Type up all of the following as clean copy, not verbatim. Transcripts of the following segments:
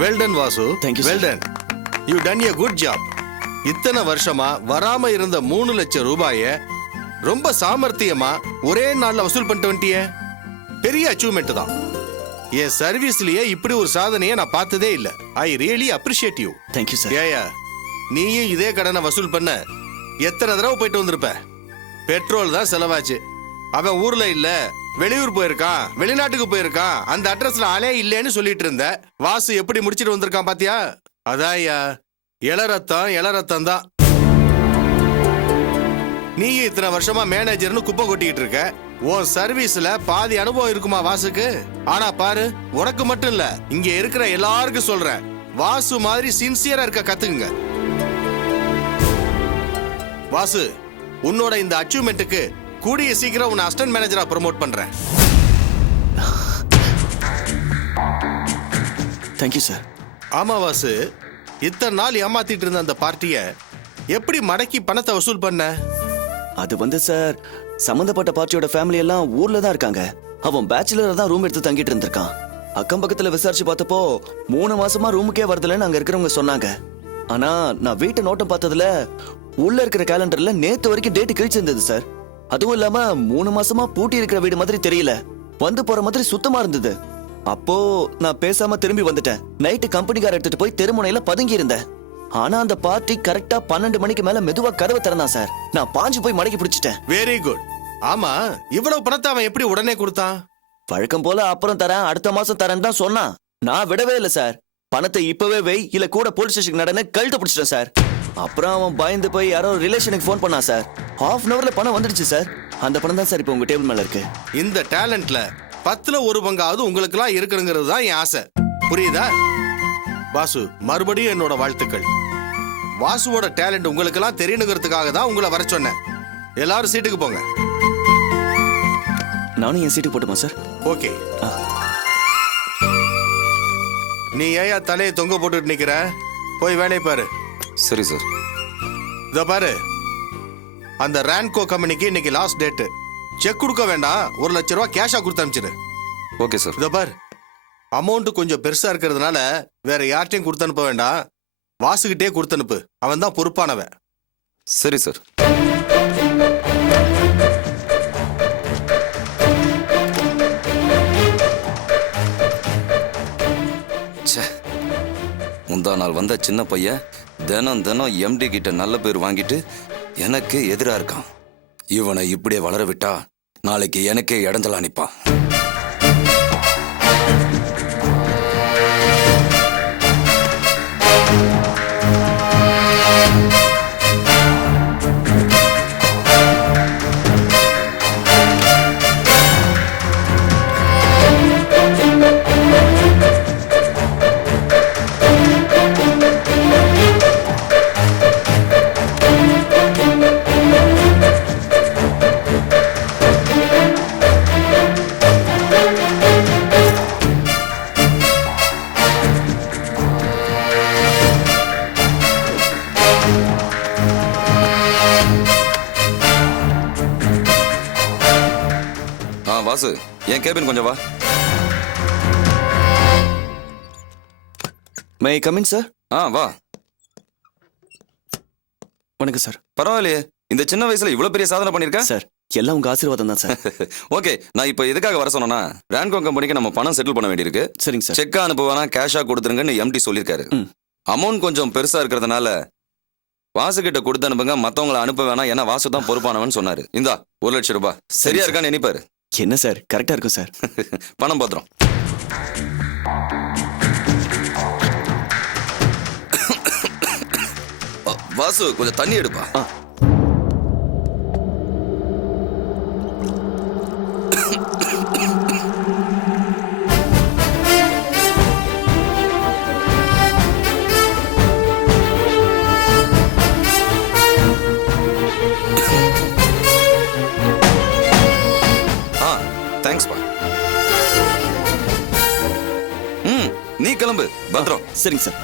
Well done Vasu. Thank you, sir. Well done. You done a good job. இத்தனை வருஷமா வராம இருந்த 3 லட்சம் ரூபாய ரொம்ப சாமர்த்தியமா ஒரே நாள்ல வசூல் பண்ணிட்டு வந்துட்டியே. பெரிய அச்சீவ்மெண்ட் தான். என் சர்வீஸ்லயே இப்படி ஒரு சாதனையை நான் பார்த்ததே இல்ல. I really appreciate you. Thank you sir. ஏயா, நீயும் இதே கடனை வசூல் பண்ண எத்தனை தடவை போயிட்டு வந்திருப்ப? பெட்ரோல் தான் செலவாச்சு. அவன் ஊர்ல இல்ல, வெளியூர் போயிருக்கான், வெளிநாட்டுக்கு போயிருக்கான், அந்த அட்ரஸ்ல ஆளே இல்லைன்னு சொல்லிட்டு இருந்த. வாசு எப்படி முடிச்சிட்டு வந்திருக்கான் பாத்தியா? அதான்யா, இளரத்தம் தான். நீ இத்தனை வருஷமா மேனேஜர்னு குப்பை கொட்டிக்கிட்டு இருக்க. உன் சர்வீஸ்ல பாதி அனுபவம் இருக்குமா வாசுக்கு? ஆனா பாரு, உனக்கு மட்டும் இல்ல, இங்க இருக்கிற எல்லாருக்கும் சொல்றேன், வாசு மாதிரி சின்சியரா இருக்க கத்துக்குங்க. வாசு, உன்னோட இந்த அச்சீவ்மெண்ட்டுக்கு கூடிய சீக்கிரம் உன்னை அசிஸ்டன்ட் மேனேஜரா ப்ரமோட் பண்றேன். Thank you sir. ஆமா வாசு, இத்தனை நாள் ஏமாத்திட்டு இருந்த அந்த பார்ட்டிய எப்படி மடக்கி பணத்தை வசூல் பண்ண? அது வந்து சார், சம்பந்தப்பட்ட பார்ட்டியோட ஃபேமிலி எல்லாம் ஊர்ல தான் இருக்காங்க. அவன் பேச்சுலரா தான் ரூம் எடுத்து தங்கிட்டு இருந்திருக்கான். அக்கம் பக்கத்துல விசாரிச்சு பார்த்தப்போ 3 மாசமா ரூமுக்கே வரதுலன்னு அங்க இருக்கிறவங்க சொன்னாங்க. ஆனா நான் வீட்டை நோட்டம் பார்த்ததுல உள்ள இருக்கிற கேலண்டர்ல நேத்து வரைக்கும் டேட் கிழிச்சிருந்தது சார். அதுவும் இல்லாம 3 மாசமா பூட்டி இருக்கிற வீடு மாதிரி தெரியல, வந்து போற மாதிரி சுத்தமா இருந்தது. அப்போ நான் பேசாம திரும்பி வந்துட்டேன். நைட்டு கம்பெனிக்கார எடுத்துட்டு போய் தெருமுனையில பதுங்கி இருந்தேன். ஆனா அந்த பார்ட்டி கரெக்டா 12 மணிக்கு மேல மெதுவா கதவை திறந்தான் சார். நான் பாஞ்சு போய் மடக்கி பிடிச்சிட்டேன். Very good. ஆமா, இவ்வளவு பணத்தை அவன் எப்படி உடனே கொடுத்தான்? வழக்கம் போல அப்புறம் தரேன், அடுத்த மாசம் தரேன் தான் சொன்னான். நான் விடவே இல்லை சார். பணத்தை இப்பவே வை, இல்ல கூட போலீஸ் ஸ்டேஷன் நடன்னு கழுத்து பிடிச்சிட்டேன் சார். அப்புறம் அவன் பயந்து போய் யாரோ ரிலேஷனுக்கு ஃபோன் பண்ணான் சார். ½ அன் அவர்ல பணம் வந்துடுச்சு சார். அந்த பணம் தான் சார் இப்போ உங்க டேபிள் மேல இருக்கு. இந்த டேலண்ட்ல 10ல் 1 பங்காவது உங்களுக்கு எல்லாம் இருக்குங்கிறது தான் என் ஆசை. புரியுதா? வாசு, மறுபடியும் என்னோட வாழ்த்துக்கள். வாசுவோட டேலண்ட் உங்களுக்கு எல்லாம் தெரியணுங்கிறதுக்காக தான் உங்களை வர சொன்னேன். எல்லாரும் சீட்டுக்கு போங்க. நானும் என் சீட்டு போட்டுமா சார்? ஓகே. நீ ஏயா தலையை தொங்க போட்டுட்டு நிக்கிற? போய் வேலையை பாரு. சரி சார். இதோ பாரு, அந்த ரான்கோ கம்பெனிக்கு இன்னைக்கு லாஸ்ட் டேட். செக் கொடுக்க வேண்டாம், 1 லட்சம் ரூபாய் கேஷா கொடுத்து அனுப்பிச்சிரு. Okay sir. இதோ பாரு, அமௌண்ட் கொஞ்சம் பெருசா இருக்கிறதுனால வேற யார்ட்டையும் கொடுத்து அனுப்ப வேண்டாம், வாசுகிட்டே கொடுத்து அனுப்பு. அவன் தான் பொறுப்பானவன். சரி சார். முந்தா நாள் வந்த சின்ன பையன் தினம் தினம் எம்டி கிட்ட நல்ல பேர் வாங்கிட்டு எனக்கு எதிரா இருக்கான். இவனை இப்படியே வளர விட்டா நாளைக்கு எனக்கே இடஞ்சலா நிப்பான். வாசு, என் கேபின் கொஞ்சம் வா. மே ஐ கம் இன் சார்? வா. வணக்கம் சார். பரவாயில்லையே, இந்த சின்ன வயசுல இவ்வளவு பெரிய சாதனை பண்ணிருக்க சார். எல்லாம் உங்க ஆசீர்வாதம் தான் சார். ஓகே, நான் இப்போ எதுக்காக வர சொன்னா, ரான்கோ கம்பெனிக்கு நம்ம பணம் செட்டில் பண்ண வேண்டியிருக்கு. சரிங்க சார். செக்கா அனுப்புவானா கேஷா கொடுத்துருங்கன்னு எம்டி சொல்லியிருக்காரு. அமௌண்ட் கொஞ்சம் பெருசா இருக்கிறதுனால வாசு கிட்ட கொடுத்து அனுப்புங்க, மத்தவங்களை அனுப்ப வேணாம், ஏன்னா வாசு தான் பொறுப்பானவன் சொன்னாரு. இந்தா 1 லட்சம் ரூபாய். சரியா இருக்கான்னு எண்ணிப்பாரு. என்ன சார், கரெக்டா இருக்கும் சார். பணம் பத்திரம். வாசு, கொஞ்சம் தண்ணி எடுப்பா. தேங்க்ஸ்பா. நீ கிளம்பு. பத்திரம். சரிங்க சார்.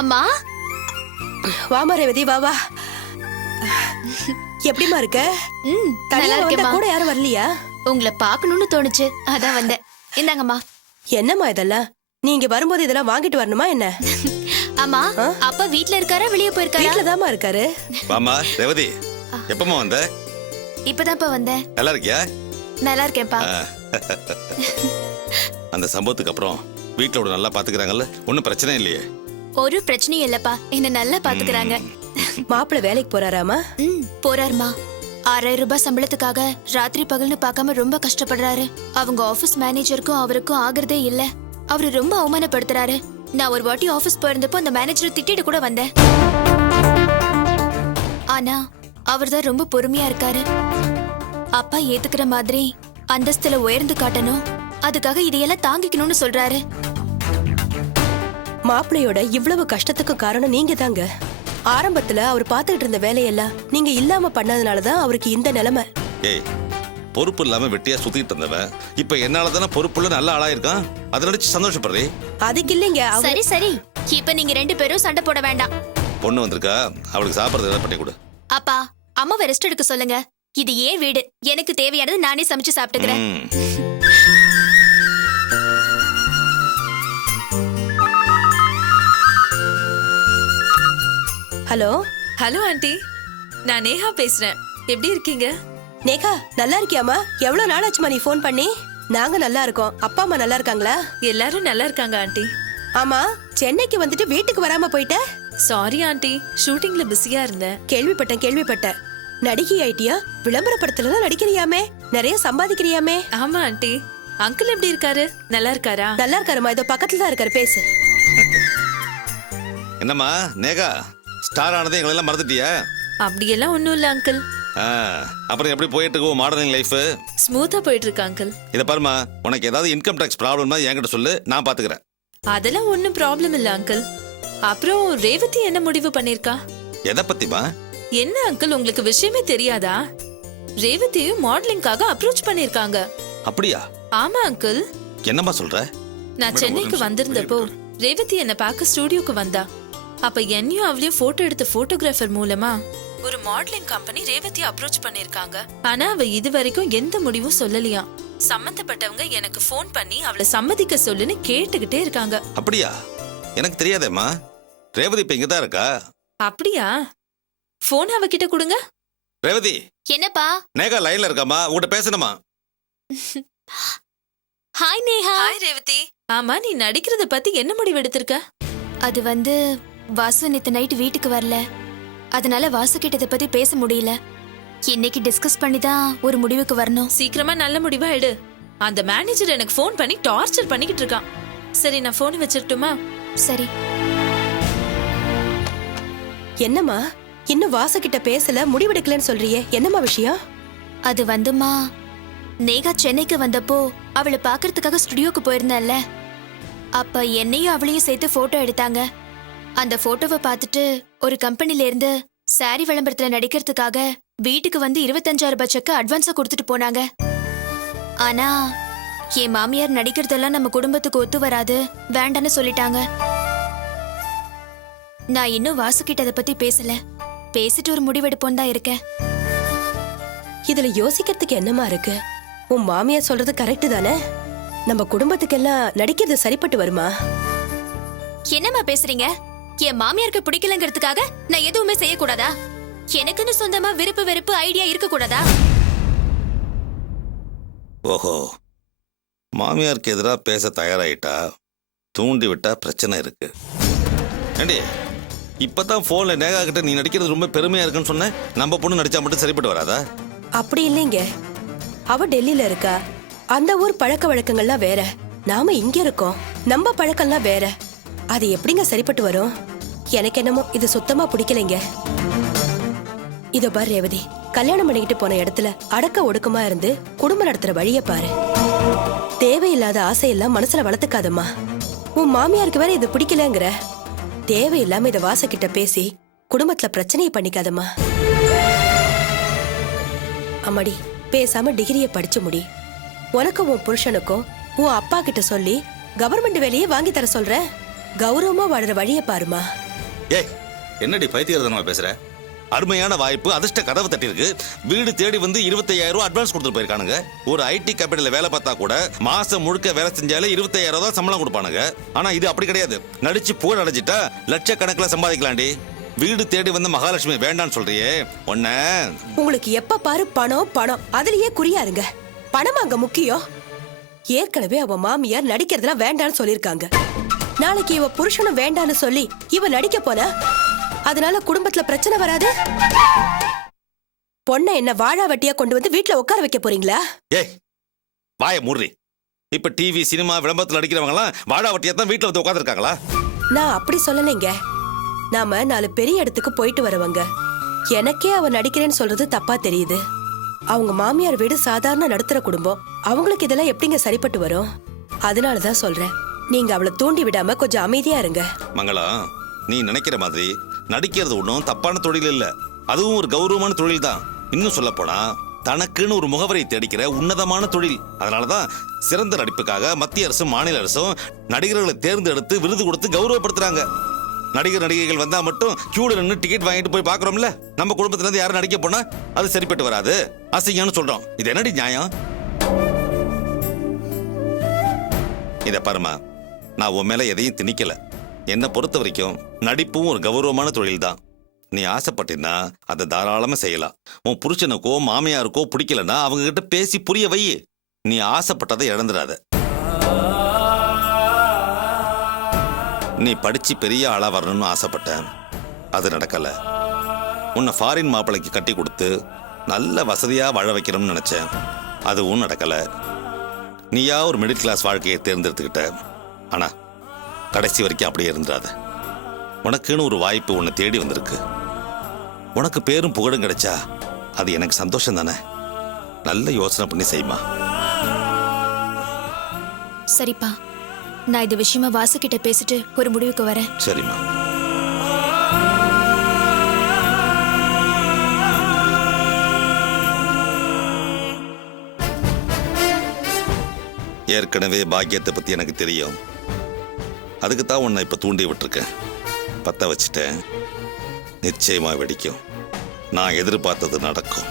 அம்மா வாமா ரேவதி வா வா. எப்படிமா இருக்க? நல்லா தனியா வந்தா இருக்கேம்மா. கூட யாரும் வரலையா? உங்களை பார்க்கணும்னு தோணுச்சு, அதான் வந்தேன். இந்தாங்கம்மா. என்னம்மா இதெல்லாம்? நீங்க வரும்போது இதெல்லாம் வாங்கிட்டு வரணுமா என்ன? அம்மா, அப்பா வீட்ல இருக்காரா வெளிய போயிருக்காரா? வீட்டுலதாம்மா இருக்காரு. வாமா ரேவதி, எப்பமா வந்த? இப்பதான்ப்பா வந்தேன். நல்லா இருக்கியா? நல்லா இருக்கேன்ப்பா. அந்த சம்பவத்துக்கு அப்புறம் வீட்டுல ஒரு நல்லா பாத்துக்கிறாங்கல்ல, ஒன்னும் பிரச்சனை இல்லையே? ஒரு பிரச்சனையும் இல்லப்பா, என்ன நல்லா பாத்துக்கிறாங்க. மாப்பிள்ளை வேலைக்கு போறாராமா? போறாருமா. 6000 ரூபாய் சம்பளத்துக்காக ராத்திரி பகல்னு பார்க்காம ரொம்ப கஷ்டப்படுறாரு. அவங்க ஆபீஸ் மேனேஜருக்கும் அவருக்கும் ஆகுறதே இல்ல. அவரு ரொம்ப அவமானப்படுத்துறாரு. நான் ஒரு வாட்டி ஆபீஸ் போயிருந்தப்போ அந்த மேனேஜரை திட்டிட்டு கூட வந்தேன். ஆனா அவர்தான் ரொம்ப பொறுமையா இருக்காரு. அப்பா ஏத்துக்கிற மாதிரி அந்தஸ்துல உயர்ந்து காட்டணும், அதுக்காக இதையெல்லாம் தாங்கிக்கணும்னு சொல்றாரு. மாப்பிள்ளையோட இவ்வளவு கஷ்டத்துக்கு காரணம் நீங்க தாங்க. ஆரம்பத்துல அவர் பாத்துக்கிட்டு இருந்த வேலையெல்லாம் நீங்க இல்லாம பண்ணதுனாலதான் அவருக்கு இந்த நிலைமை. ஏய், பொறுப்பு இல்லாம வெட்டியா சுத்திட்டு இருந்தவன் இப்ப என்னாலதானே பொறுப்புள்ள நல்ல ஆளா இருக்கான். அதை நினைச்சு சந்தோஷப்படுறே. அதுக்கு இல்லைங்க. சரி சரி, இப்ப நீங்க 2 பேரும் சண்டை போட வேண்டாம். பொண்ணு வந்திருக்கா, அவளுக்கு சாப்பிடறது ஏதாவது பண்ணி கொடு. அப்பா, அம்மாவை ரெஸ்ட் எடுக்க சொல்லுங்க. இது ஏன் வீடு, எனக்கு தேவையானது நானே சமைச்சு சாப்பிட்டுக்கிறேன். ஹலோ ஹலோ ஆண்டி, நான் நேஹா பேசுறேன். எப்படி இருக்கீங்க? நேகா, நல்லா இருக்கியாமா? எவ்வளவு நாள் ஆச்சுமா நீ ஃபோன் பண்ணி? நாங்க நல்லா இருக்கோம். அப்பா அம்மா நல்லா இருக்காங்களா? எல்லாரும் நல்லா இருக்காங்க ஆண்டி. ஆமா, சென்னைக்கு வந்துட்டு வீட்டுக்கு வராம போயிட்ட? சாரி ஆண்டி, ஷூட்டிங்ல பிஸியா இருந்தேன். கேள்விப்பட்டேன். நடிகை ஆயிட்டியா? விளம்பரப்படத்துல நடிக்கிறியாமே, நிறைய சம்பாதிக்கிறியாமே. ஆமா ஆண்டி. அங்கிள் எப்படி இருக்காரு? நல்லா இருக்காரா? நல்லா இருக்காருமா, இதோ பக்கத்துல தான் இருக்காரு, பேசு. என்னம்மா நேகா, ஸ்டார் ஆனதே எங்களை எல்லாம் மறந்துட்டியா? அப்படியெல்லாம் ஒண்ணும் இல்ல அங்கிள். அப்புறம் எப்படி போயிட்டு இருக்கோம் மாடலிங் லைஃப்? ஸ்மூத்தா போயிட்டு இருக்கு அங்கிள். இத பாருமா, உனக்கு ஏதாவது இன்கம் டாக்ஸ் ப்ராப்ளம்னா என்கிட்ட சொல்லு, நான் பாத்துக்கிறேன். அதெல்லாம் ஒண்ணும் ப்ராப்ளம் இல்ல அங்கிள். அப்புறம் ரேவதி என்ன முடிவு பண்ணிருக்கா? எதை பத்திமா? என்ன அங்கிள், உங்களுக்கு விஷயமே தெரியாதா? ரேவதியும் மாடலிங்காக அப்ரோச் பண்ணிருக்காங்க. அப்படியா? ஆமா அங்கிள். என்னம்மா சொல்ற? நான் சென்னைக்கு வந்திருந்தப்போ ரேவதி என்ன பார்க்க ஸ்டுடியோக்கு வந்தா. அப்ப என்னையும் அவளையும் போட்டோ எடுத்த போட்டோகிராஃபர் மூலமா ஒரு மாடலிங் கம்பெனி ரேவதி அப்ரோச் பண்ணிருக்காங்க. ஆனா அவ இது வரைக்கும் எந்த முடிவும் சொல்லலையாம். சம்பந்தப்பட்டவங்க எனக்கு ஃபோன் பண்ணி அவளை சம்மதிக்க சொல்லுன்னு கேட்டுக்கிட்டே இருக்காங்க. அப்படியா? எனக்கு தெரியாதேம்மா. ரேவதி இப்ப இங்கதான் இருக்கா? அப்படியா? போன் அவகிட்ட கொடுங்க. ரேவதி, என்னப்பா? நேகா லைன்ல இருக்காமா, உங்ககிட்ட பேசணுமா? ஹாய் நேஹா. ஹாய் ரேவதி. ஆமா, நீ நடிக்கிறத பத்தி என்ன முடிவு எடுத்திருக்க? அது வாசு நேத்து நைட் வீட்டுக்கு வரல, அதனால வாசு கிட்ட இதை பத்தி பேச முடியல. இன்னைக்கு டிஸ்கஸ் பண்ணி தான் ஒரு முடிவுக்கு வரணும். சீக்கிரமா நல்ல முடிவா எடு. அந்த மேனேஜர் எனக்கு ஃபோன் பண்ணி டார்ச்சர் பண்ணிக்கிட்டு இருக்கான். சரி, நான் போன் வச்சிரட்டுமா? சரி. என்னம்மா, இன்னும் வாசு கிட்ட பேசல, முடிவெடுக்கலன்னு சொல்றியே, என்னம்மா விஷயம்? அது நேகா சென்னைக்கு வந்தப்போ அவளை பாக்குறதுக்காக ஸ்டுடியோக்கு போயிருந்தல்ல, அப்ப என்னையும் அவளையும் சேர்த்து போட்டோ எடுத்தாங்க. அந்த போட்டோவை பார்த்துட்டு ஒரு கம்பெனில இருந்து சாரி விளம்பரத்துல நடிக்கிறதுக்காக வீட்டுக்கு வந்து 25,000 ரூபாய் செக்க அட்வான்ஸா கொடுத்துட்டு போனாங்க. ஆனா என் மாமியார் நடிக்கிறதெல்லாம் நம்ம குடும்பத்துக்கு ஒத்து வராது, வேண்டான்னு சொல்லிட்டாங்க. நான் இன்னும் வாசு கிட்ட அதை பத்தி பேசல. பேசிட்டு ஒரு முடிவெடுப்போம் தான் இருக்கேன். இதுல யோசிக்கிறதுக்கு என்னமா இருக்கு? உன் மாமியார் சொல்றது கரெக்ட் தானே? நம்ம குடும்பத்துக்கெல்லாம் நடிக்கிறது சரிப்பட்டு வருமா? என்னம்மா பேசுறீங்க? என் மாமியாருக்கு பிடிக்கலங்கிறதுக்காக நான் எதுவுமே செய்யக்கூடாதா? எனக்குன்னு சொந்தமா விருப்பு வெறுப்பு ஐடியா இருக்க கூடாதா? ஓஹோ, மாமியாருக்கு எதிராக பேச தயாராயிட்டா, தூண்டி விட்டா பிரச்சனை இருக்கு. ஏண்டி, இப்பதான் போன்ல நேகா கிட்ட நீ நடிக்கிறது ரொம்ப பெருமையா இருக்குன்னு சொன்ன, நம்ம பொண்ணு நடிச்சா மட்டும் சரிப்பட்டு வராதா? அப்படி இல்லைங்க, அவ டெல்லியில இருக்கா. அந்த ஊர் பழக்க வழக்கங்கள்லாம் வேற, நாம இங்க இருக்கோம், நம்ம பழக்கம்லாம் வேற. அது எப்படிங்க சரிப்பட்டு வரும்? எனக்கு என்னமோ இது சுத்தமா பிடிக்கலைங்க. இதோ பாரு ரேவதி, கல்யாணம் பண்ணிக்கிட்டு போன இடத்துல அடக்க ஒடுக்கமா இருந்து குடும்பம் நடத்துற வழிய பாரு. தேவையில்லாத ஆசையெல்லாம் மனசுல வளர்த்துக்காதம்மா. உன் மாமியாருக்கு வேற இது பிடிக்கலங்கிற, தேவையில்லாம இத வாசக்கிட்ட பேசி குடும்பத்துல பிரச்சனையை பண்ணிக்காதம்மா. அம்மாடி, பேசாம டிகிரியை படிச்சு முடி. உனக்கும் உன் புருஷனுக்கும் உன் அப்பா கிட்ட சொல்லி கவர்மெண்ட் வேலையை வாங்கி தர சொல்ற. கௌரவமா வாடுற வழிய பாருமா. ஏய் என்னடி பைத்தியக்காரத்தனமா பேசுற? அருமையான வாய்ப்பு, அதிர்ஷ்ட கதவு தட்டிருக்கு. வீடு தேடி வந்து 25,000 ரூபாய் அட்வான்ஸ் கொடுத்துட்டு போயிருக்கானுங்க. ஒரு ஐடி கம்பெனில வேலை பார்த்தா கூட மாசம் முழுக்க வேலை செஞ்சாலே 25,000 தான் சம்பளம் கொடுப்பானுங்க. ஆனா இது அப்படி கிடையாது. நடிச்சு புகழ் அடைஞ்சிட்டா லட்சக்கணக்கில் சம்பாதிக்கலாண்டி. வீடு தேடி வந்த மகாலட்சுமி வேண்டான்னு சொல்றியே ஒன்ன. உங்களுக்கு எப்ப பாரு பணம் பணம், அதுலயே குறியாருங்க. பணம் அங்க முக்கியம். ஏற்கனவே அவ மாமியார் நடிக்கிறதுலாம் வேண்டான்னு சொல்லிருக்காங்க. நாளைக்கு இவ புருஷனும் வேண்டான்னு சொல்லி இவ நடிக்க போனா அதனால குடும்பத்துல பிரச்சனை வராது. பொண்ணை என்ன வாழா வட்டியா கொண்டு வந்து வீட்டுல உட்கார வைக்க போறீங்களா? ஏய் வாய மூடுறி. இப்ப டிவி சினிமா விளம்பரத்தில் நடிக்கிறவங்க எல்லாம் வாடா வட்டியா தான் வீட்டுல வந்து உட்காந்துருக்காங்களா? நான் அப்படி சொல்லலைங்க. நாம 4 பெரிய இடத்துக்கு போயிட்டு வரவங்க. எனக்கே அவ நடிக்கிறேன்னு சொல்றது தப்பா தெரியுது. அவங்க மாமியார் வீடு சாதாரண நடுத்தர குடும்பம். அவங்களுக்கு இதெல்லாம் எப்படிங்க சரிப்பட்டு வரும்? அதனாலதான் சொல்றேன், நீங்க அவளை தூண்டி விடாம கொஞ்சம் அமைதியா இருங்க. மங்களம், நீ நினைக்கிற மாதிரி நடிக்கிறது ஒன்றும் தப்பான தொழில் இல்ல. அதுவும் ஒரு கௌரவமான தொழில் தான். இன்னும் சொல்ல போனா தனக்குன்னு ஒரு முகவரை தேடிக்கிற உன்னதமான தொழில். அதனாலதான் சிறந்த நடிப்புக்காக மத்திய அரசும் மாநில அரசும் நடிகர்களை தேர்ந்தெடுத்து விருது கொடுத்து கௌரவப்படுத்துறாங்க. நடிகர் நடிகைகள் வந்தா மட்டும் கியூல நின்று டிக்கெட் வாங்கிட்டு போய் பாக்குறோம்ல. நம்ம குடும்பத்துல இருந்து யாரும் நடிக்க போனா அது சரிப்பட்டு வராது, அசிங்கம்னு சொல்றோம். இது என்னடி நியாயம்? இத பாருமா, நான் உன் மேல எதையும் திணிக்கல. என்னை பொறுத்த வரைக்கும் நடிப்பும் ஒரு கௌரவமான தொழில் தான். நீ ஆசைப்பட்டினா அதை தாராளமா செய்யலாம். உன் புருஷனுக்கோ மாமியாருக்கோ பிடிக்கலன்னா அவங்க கிட்ட பேசி புரிய வை. நீ ஆசைப்பட்டதை இழந்துடாத. நீ படிச்சு பெரிய ஆளா வரணும்னு ஆசைப்பட்டேன், அது நடக்கல. உன்னை ஃபாரின் மாப்பிள்ளைக்கு கட்டி கொடுத்து நல்ல வசதியா வாழ வைக்கணும்னு நினைச்சேன், அதுவும் நடக்கல. நீயா ஒரு மிடில் கிளாஸ் வாழ்க்கையை தேர்ந்தெடுத்துக்கிட்ட. ஆனா கடைசி வரைக்கும் அப்படியே இருந்துடாத. உனக்குன்னு ஒரு வாய்ப்பு உன்னை தேடி வந்திருக்கு. உனக்கு பேரும் புகழும் கிடைச்சா அது எனக்கு சந்தோஷம் தானே. நல்ல யோசனை பண்ணி செய்யுமா. சரிப்பா, நான் இது விஷயமா வாசுகிட்ட பேசிட்டு ஒரு முடிவுக்கு வரேன். சரிம்மா. ஏற்கனவே பாக்கியத்தை பத்தி எனக்கு தெரியும். அதுக்கு தான் உன்னை இப்ப தூண்டி விட்டுருக்கேன். பத்த வச்சுட்டேன். நிச்சயமா வெடிக்கும். நான் எதிர்பார்த்தது நடக்கும்.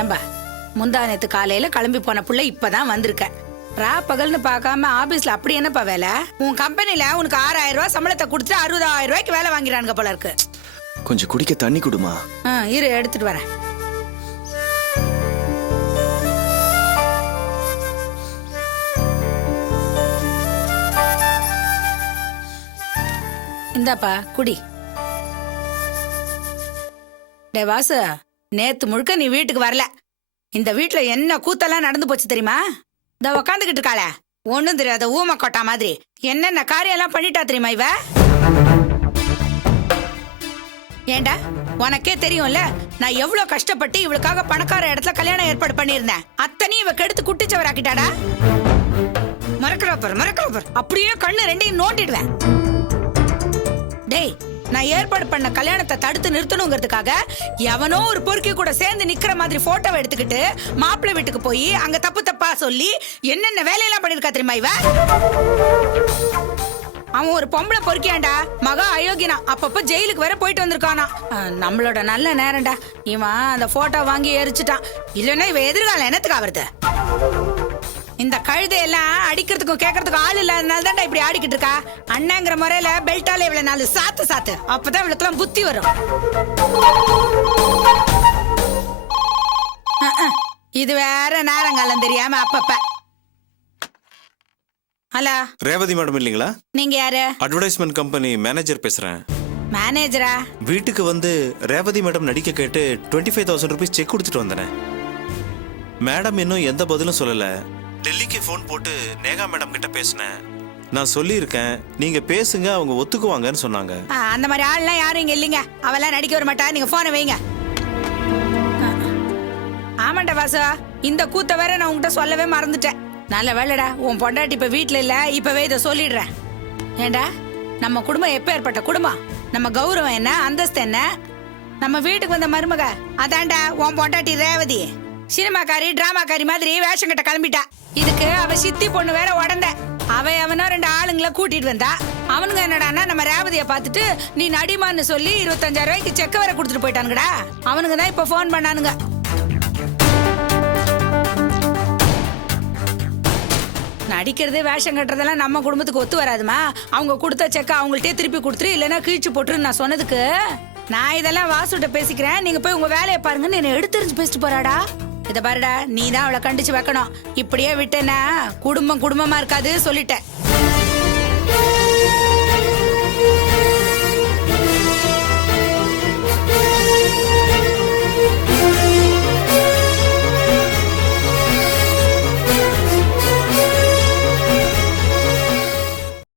ஏம்பா, முந்தா நேத்து காலையில கிளம்பி போன புள்ள இப்பதான் வந்திருக்க. பகல்னு பார்க்காம ஆபீஸ்ல அப்படி என்னப்பா வேலை? உன் கம்பெனில உனக்கு 6,000 ரூபாய் சம்பளத்தை கொடுத்து 60,000 ரூபாய்க்கு வேலை வாங்கிறானுங்க போல இருக்கு. கொஞ்சம் குடிக்க தண்ணி குடுமா. இரு எடுத்துட்டு வரேன். இந்தாப்பா குடி. டே வாசு, நேத்து முழுக்க நீ வீட்டுக்கு வரல. இந்த வீட்டுல என்ன கூத்தெல்லாம் நடந்து போச்சு தெரியுமா? இந்த உக்காந்துக்கிட்டு இருக்காள, ஒண்ணும் தெரியாத ஊமை கொட்டா மாதிரி என்னென்ன காரியம் எல்லாம் பண்ணிட்டா தெரியுமா இவ? ஏண்டா, உனக்கே தெரியும்ல நான் எவ்வளவு கஷ்டப்பட்டு இவளுக்காக பணக்கார இடத்துல கல்யாணம் ஏற்பாடு பண்ணியிருந்தேன். அத்தனையும் இவ கெடுத்து குட்டிச்சவராக்கிட்டாடா. மறக்கிறப்பர் அப்படியே கண்ணு ரெண்டையும் நோண்டிடுவேன். டேய், நான் ஏற்பாடு பண்ண கல்யாணத்தை தடுத்து நிறுத்தணுங்கிறதுக்காக எவனோ ஒரு பொறுக்கி கூட சேர்ந்து நிக்கிற மாதிரி போட்டோவை எடுத்துக்கிட்டு மாப்பிள்ளை வீட்டுக்கு போய் அங்க தப்பு தப்பா சொல்லி என்னென்ன வேலையெல்லாம் பண்ணிருக்கா தெரியுமா இவ? அவன் ஒரு பொம்பளை பொறுக்கியாண்டா, மகா அயோக்கியனா. அப்பப்ப ஜெயிலுக்கு வேற போயிட்டு வந்திருக்கானா. நம்மளோட நல்ல நேரம்டா. இவன் அந்த போட்டோ வாங்கி எரிச்சுட்டான். இல்லைன்னா இவ எதிர்காலம் என்னத்துக்கு ஆவறது? இந்த கழுதையெல்லாம் அடிக்கிறதுக்கும் கேட்கறதுக்கும் ஆள் இல்லாதனால தான்டா இப்படி ஆடிக்கிட்டு இருக்கா. அண்ணங்கிற முறையில பெல்ட்டால இவ்வளவு 4 சாத்து அப்பதான் இவளுக்கெல்லாம் புத்தி வரும். இது வேற நேரங்காலம் தெரியாம அப்பப்ப. ஹலோ, ரேவதி மேடம் இல்லீங்களா? நீங்க யாரு? அட்வர்டைஸ்மெண்ட் கம்பெனி மேனேஜர் பேசுறேன். மேனேஜரா? வீட்டுக்கு வந்து ரேவதி மேடம் நடிக்க கேட்டு 25,000 ரூபீஸ் செக் கொடுத்துட்டு வந்தேன். மேடம் இன்னும் எந்த பதிலும் சொல்லல. டெல்லிக்கு ஃபோன் போட்டு நேகா மேடம் கிட்ட பேசினேன். நான் சொல்லியிருக்கேன் நீங்க பேசுங்க, அவங்க ஒத்துக்குவாங்கன்னு சொன்னாங்க. அந்த மாதிரி ஆள்லாம் யாரும் இங்க இல்லைங்க. அவெல்லாம் நடிக்க வர மாட்டா. நீங்க போனை வைங்க. ஆமாண்டா வாசு, இந்த கூத்த வேற நான் உன்கிட்ட சொல்லவே மறந்துட்டேன். நல்ல வேலைடா, உன் பொண்டாட்டி இப்ப வீட்டுல இல்ல. இப்பவே இதை சொல்லிடுறேன். ஏண்டா, நம்ம குடும்பம் எப்ப ஏற்பட்ட குடும்பம்? நம்ம கௌரவம் என்ன, அந்தஸ்து என்ன? நம்ம வீட்டுக்கு வந்த மருமக அதான்டா உன் பொண்டாட்டி ரேவதி. சினிமாக்காரி டிராமாக்காரி மாதிரி வேஷம் கட்ட கிளம்பிட்டா. இதுக்கு அவ சித்தி பொண்ணு வேற உடந்த. அவனா 2 ஆளுங்களை கூட்டிட்டு வந்தா. அவனுங்க என்னடான்னா நம்ம ரேவதிய பார்த்துட்டு நீ நடிமான்னு சொல்லி 25,000 ரூபாய்க்கு செக்க வேற கொடுத்துட்டு போயிட்டானுங்கடா. அவனுங்க தான் இப்ப போன் பண்ணானுங்க. நடிக்கிறதே வேஷம் கட்டுறதெல்லாம் நம்ம குடும்பத்துக்கு ஒத்து வராதுமா. அவங்க கொடுத்த செக்க அவங்கள்ட்டே திருப்பி கொடுத்துரு, இல்லைன்னா கிழிச்சு போட்டுரு. நான் சொன்னதுக்கு நான் இதெல்லாம் வாசுட்ட பேசிக்கிறேன், நீங்க போய் உங்க வேலையை பாருங்கன்னு என்ன எடுத்துரிஞ்சு பேசிட்டு போறாடா. இத பாருடா, நீ தான் அவளை கண்டிச்சு வைக்கணும். இப்படியே விட்டேன்னா குடும்பமா இருக்காது சொல்லிட்டேன்.